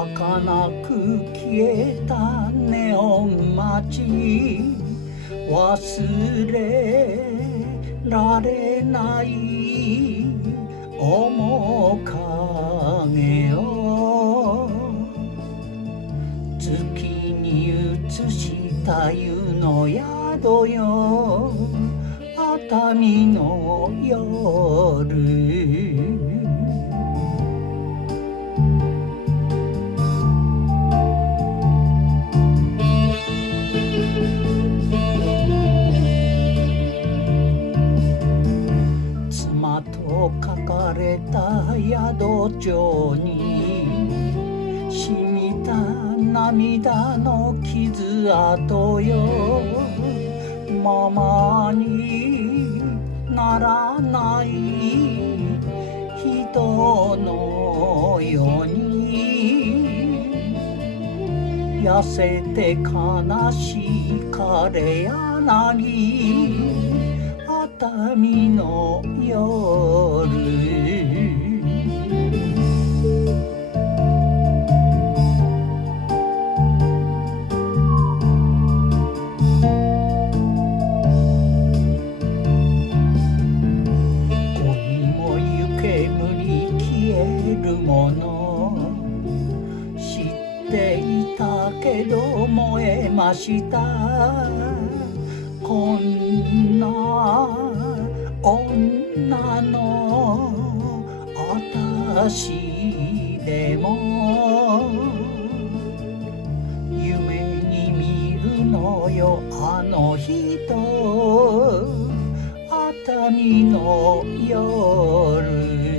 儚く消えたネオン街、忘れられない面影を月に映した湯の宿よ、熱海の夜。妻と書かれた宿帳に染みた涙の傷跡よ、ママにならない人のように、痩せて悲しい枯れ柳、熱海の夜。もの知っていたけど燃えました。こんな女の私でも夢に見るのよ、あの人、熱海の夜。